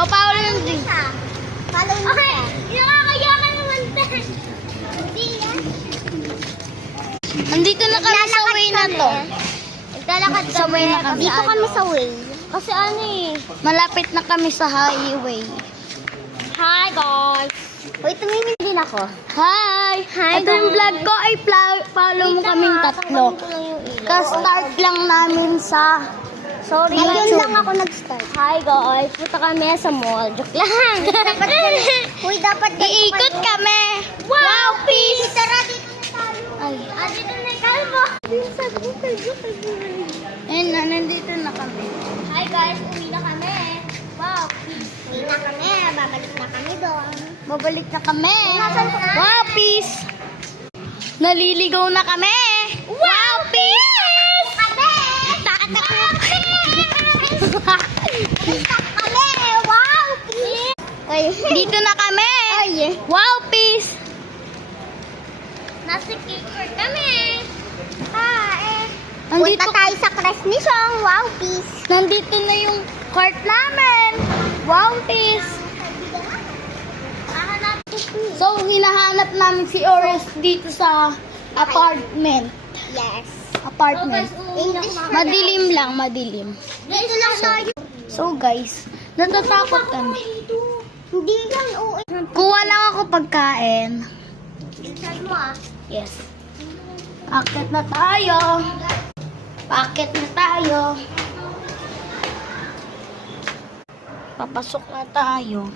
Oh, Paolo yung drink. Follow me. Okay, nakakaya ka naman, te. Hindi yan. Andito na kami sa way na to. Naglalakad Sa way na kami. Dito kami sa way. Kasi ano eh. Malapit na kami sa highway. Hi, guys. Wait, tumingin din ako. Hi! Hi, Ito yung guys. vlog ko ay follow mo kaming tatlo. Ka-start lang namin sa Ngayon lang ako nag-start. Hi, guys. Punta kami sa mall. Joke lang. dapat iikot kami. Wow, peace! Tara, dito na tayo. Ay, Dito na kalmo. ayun na, nandito na kami. Hi, guys. Uwi na kami. Wow, peace. Uwi na kami. Babalik na kami doon. Babalik na kami. Nasaan ka? Wow, peace! Naliligaw na kami. Wow, peace! Kami! Kami! Wow, peace! Dito na kami. Wow, peace! Nasa Kikor kami. Hi! Nandito, Punta tayo sa Crest ni Song. Wow, peace! nandito na yung cart namin. Wow, peace! So, hinahanap namin si Ores dito sa apartment. Yes. Apartment. English Madilim lang, madilim. Dito lang tayo. So, guys, natatakot kami. Hindi yan, oo. Kuha lang ako pagkain. Bilisan mo ah. Yes. Akit na tayo. Paakit na tayo. Papasok na tayo.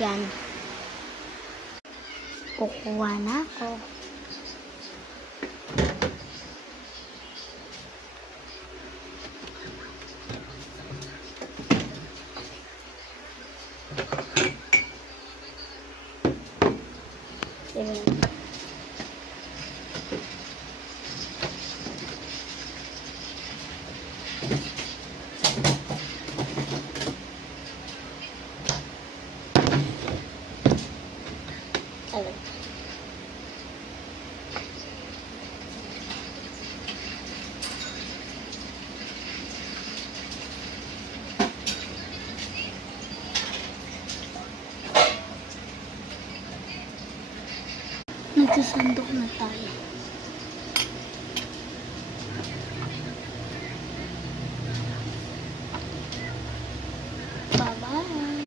Yan. Kukuha na ako. Yan. Oh. Nagsasandok na tayo.